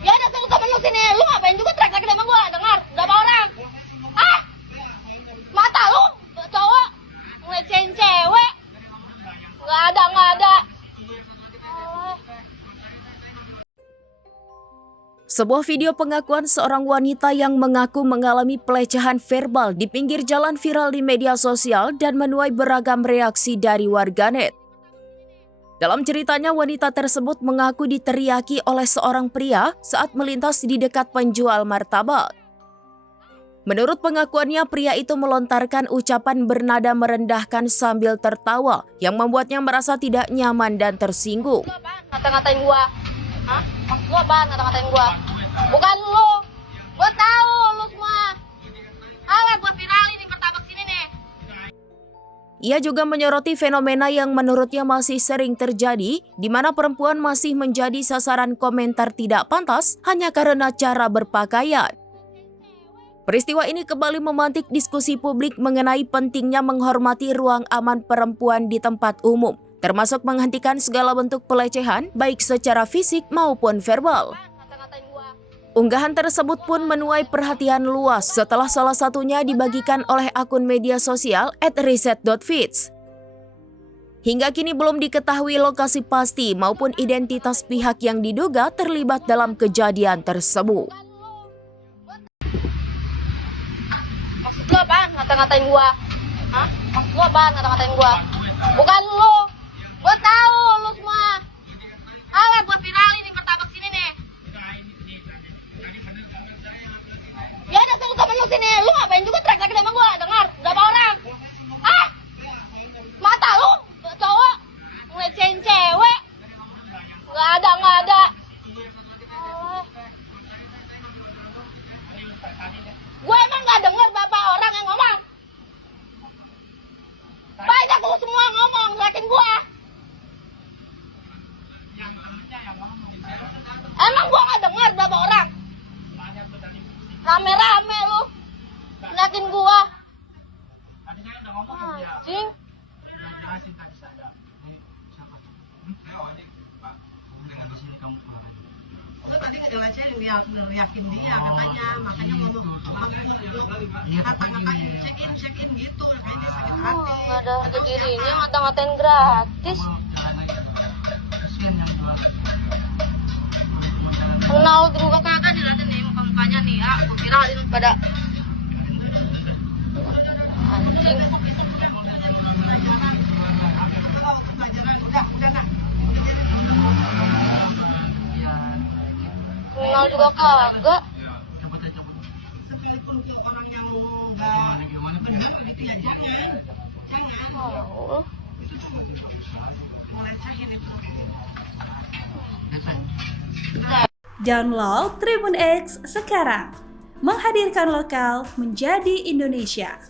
Ya ada temen lu sini, lu ngapain juga teriak-teriak sama gua? Dengar, berapa orang? Ah, mata lu cowok ngelecehin cewek? Nggak ada. Sebuah video pengakuan seorang wanita yang mengaku mengalami pelecehan verbal di pinggir jalan viral di media sosial dan menuai beragam reaksi dari warganet. Dalam ceritanya, wanita tersebut mengaku diteriaki oleh seorang pria saat melintas di dekat penjual martabak. Menurut pengakuannya, pria itu melontarkan ucapan bernada merendahkan sambil tertawa yang membuatnya merasa tidak nyaman dan tersinggung. Lu apaan? Ngata-ngatain gua? Hah? Maksud lu apaan ngata-ngatain gua? Bukan lu. Gua tahu lu semua. Alah, gua viralin nih martabak sini nih. Ia juga menyoroti fenomena yang menurutnya masih sering terjadi, di mana perempuan masih menjadi sasaran komentar tidak pantas hanya karena cara berpakaian. Peristiwa ini kembali memantik diskusi publik mengenai pentingnya menghormati ruang aman perempuan di tempat umum, termasuk menghentikan segala bentuk pelecehan baik secara fisik maupun verbal. Ngata-ngatain gua. Unggahan tersebut pun menuai perhatian luas setelah salah satunya dibagikan oleh akun media sosial @reset.feeds. Hingga kini belum diketahui lokasi pasti maupun identitas pihak yang diduga terlibat dalam kejadian tersebut. Maksud lu apaan ngata-ngatain gua? Hah? Maksud lu apaan ngata-ngatain gua? Bukan lu. Gua tahu lu semua. Alah, gua viralin nih martabak sini nih. Ya ada temen lu sini, lu ngapain juga teriak-teriak sama gua? Dengar, berapa orang? Ah, mata lu cowok ngelecehin cewek? Nggak ada. Gue emang nggak denger bapak orang yang ngomong. Banyak lu semua ngomong, teriakin gua. Emang gua nggak denger berapa orang? Rame-rame lu teriakin gua. Anjing. Lu tadi ngelecehin dia, yakin dia katanya, makanya ngomong ngata-ngatain check in gitu, makanya dia sakit hati. Nggak ada harga dirinya, ngata-ngatain gratis. Kenal juga kagak dilihatin nih muka-mukanya nih, aku viralin pada anjing. Kenal juga kagak. Sekalipun ke orang yang nggak benar gitu ya, jangan. Oh. Itu tuh ngelecehin itu. Download Tribun X sekarang, menghadirkan lokal menjadi Indonesia.